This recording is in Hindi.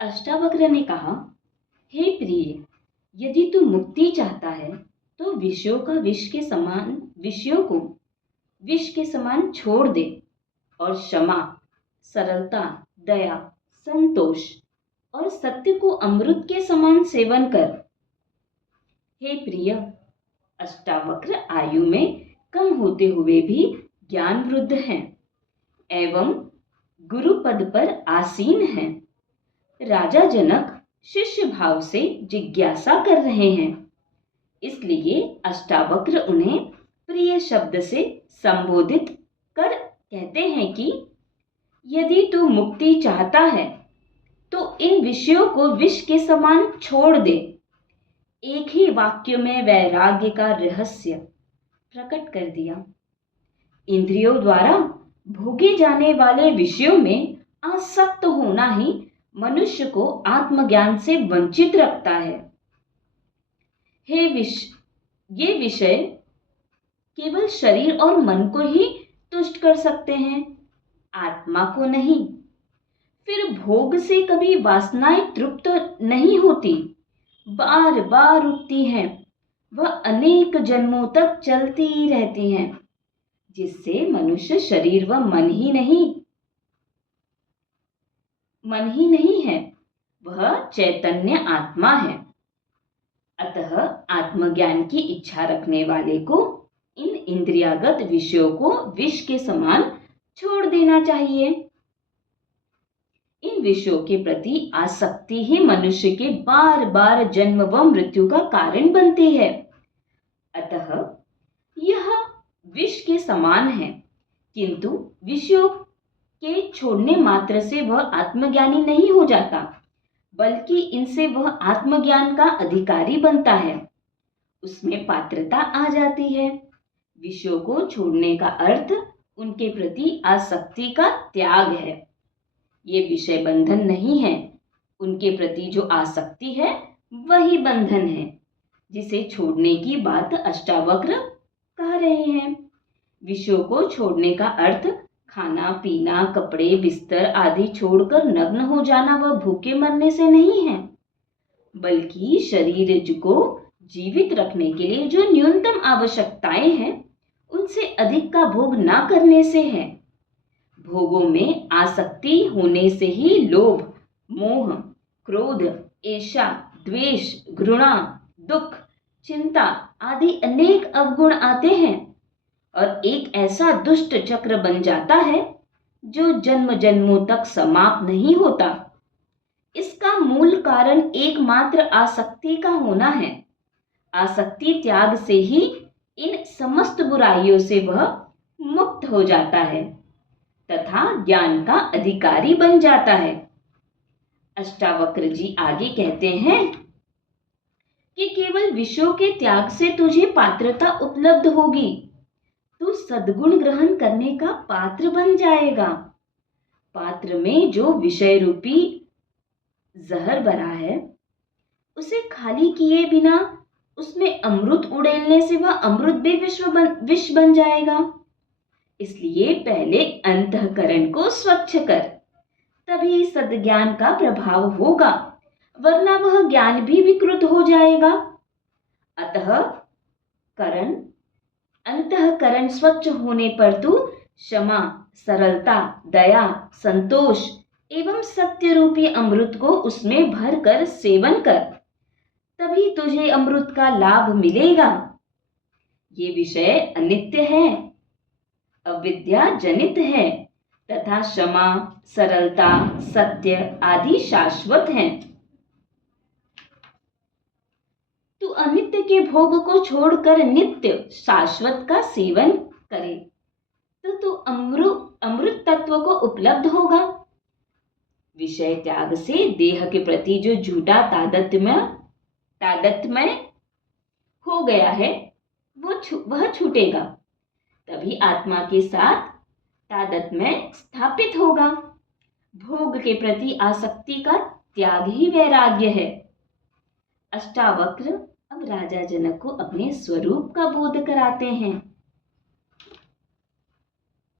अष्टावक्र ने कहा, हे प्रिय, यदि तू मुक्ति चाहता है तो विषयों को विष के समान छोड़ दे और क्षमा, सरलता, दया, संतोष और सत्य को अमृत के समान सेवन कर। हे प्रिय, अष्टावक्र आयु में कम होते हुए भी ज्ञान वृद्ध हैं एवं गुरु पद पर आसीन हैं। राजा जनक शिष्य भाव से जिज्ञासा कर रहे हैं, इसलिए अष्टावक्र उन्हें प्रिय शब्द से संबोधित कर कहते हैं कि यदि तू मुक्ति चाहता है तो इन विषयों को विष के समान छोड़ दे। एक ही वाक्य में वैराग्य का रहस्य प्रकट कर दिया। इंद्रियों द्वारा भोगे जाने वाले विषयों में आसक्त होना ही मनुष्य को आत्मज्ञान से वंचित रखता है। ये विषय केवल शरीर और मन को ही तुष्ट कर सकते हैं, आत्मा को नहीं। फिर भोग से कभी वासनाएं तृप्त नहीं होती, बार बार उठती हैं, वह अनेक जन्मों तक चलती ही रहती हैं, जिससे मनुष्य शरीर व मन ही नहीं है, वह चैतन्य आत्मा है। अतः आत्मज्ञान की इच्छा रखने वाले को इन इंद्रियागत विषयों को विष के समान छोड़ देना चाहिए। इन विषयों के प्रति आसक्ति ही मनुष्य के बार बार जन्म व मृत्यु का कारण बनती है। अतः यह विष के समान है, किंतु विषयों के छोड़ने मात्र से वह आत्मज्ञानी नहीं हो जाता, बल्कि इनसे वह आत्मज्ञान का अधिकारी बनता है, उसमें पात्रता आ जाती है। विषयों को छोड़ने का अर्थ उनके प्रति आसक्ति का त्याग है। ये विषय बंधन नहीं है, उनके प्रति जो आसक्ति है वही बंधन है, जिसे छोड़ने की बात अष्टावक्र कह रहे हैं। विषयों को छोड़ने का अर्थ खाना पीना, कपड़े, बिस्तर आदि छोड़कर नग्न हो जाना व भूखे मरने से नहीं है, बल्कि शरीर को जीवित रखने के लिए जो न्यूनतम आवश्यकताएं हैं उनसे अधिक का भोग ना करने से है। भोगों में आसक्ति होने से ही लोभ, मोह, क्रोध, ईर्ष्या, द्वेष, घृणा, दुख, चिंता आदि अनेक अवगुण आते हैं और एक ऐसा दुष्ट चक्र बन जाता है जो जन्म जन्मों तक समाप्त नहीं होता। इसका मूल कारण एकमात्र आसक्ति का होना है। आसक्ति त्याग से ही इन समस्त बुराइयों से वह मुक्त हो जाता है तथा ज्ञान का अधिकारी बन जाता है। अष्टावक्र जी आगे कहते हैं कि केवल विषयों के त्याग से तुझे पात्रता उपलब्ध होगी, तू सद्गुण ग्रहण करने का पात्र बन जाएगा। पात्र में जो विषय रूपी जहर भरा है उसे खाली किए बिना उसमें अमृत उड़ेलने से वह अमृत भी विष बन जाएगा। इसलिए पहले अंतःकरण को स्वच्छ कर, तभी सद्ज्ञान का प्रभाव होगा, वरना वह ज्ञान भी विकृत हो जाएगा। अतः अंतःकरण स्वच्छ होने पर तू क्षमा, सरलता, दया, संतोष एवं सत्य रूपी अमृत को उसमें भर कर सेवन कर, तभी तुझे अमृत का लाभ मिलेगा। ये विषय अनित्य है, अविद्या जनित है तथा क्षमा, सरलता, सत्य आदि शाश्वत हैं। तू अनित्य के भोग को छोड़कर नित्य शाश्वत का सेवन करे तो तू अमृत तत्व को उपलब्ध होगा। विषय त्याग से देह के प्रति जो झूठा तादात्म्य हो गया है वह छूटेगा, तभी आत्मा के साथ तादात्म्य स्थापित होगा। भोग के प्रति आसक्ति का त्याग ही वैराग्य है। अष्टावक्र अब राजा जनक को अपने स्वरूप का बोध कराते हैं।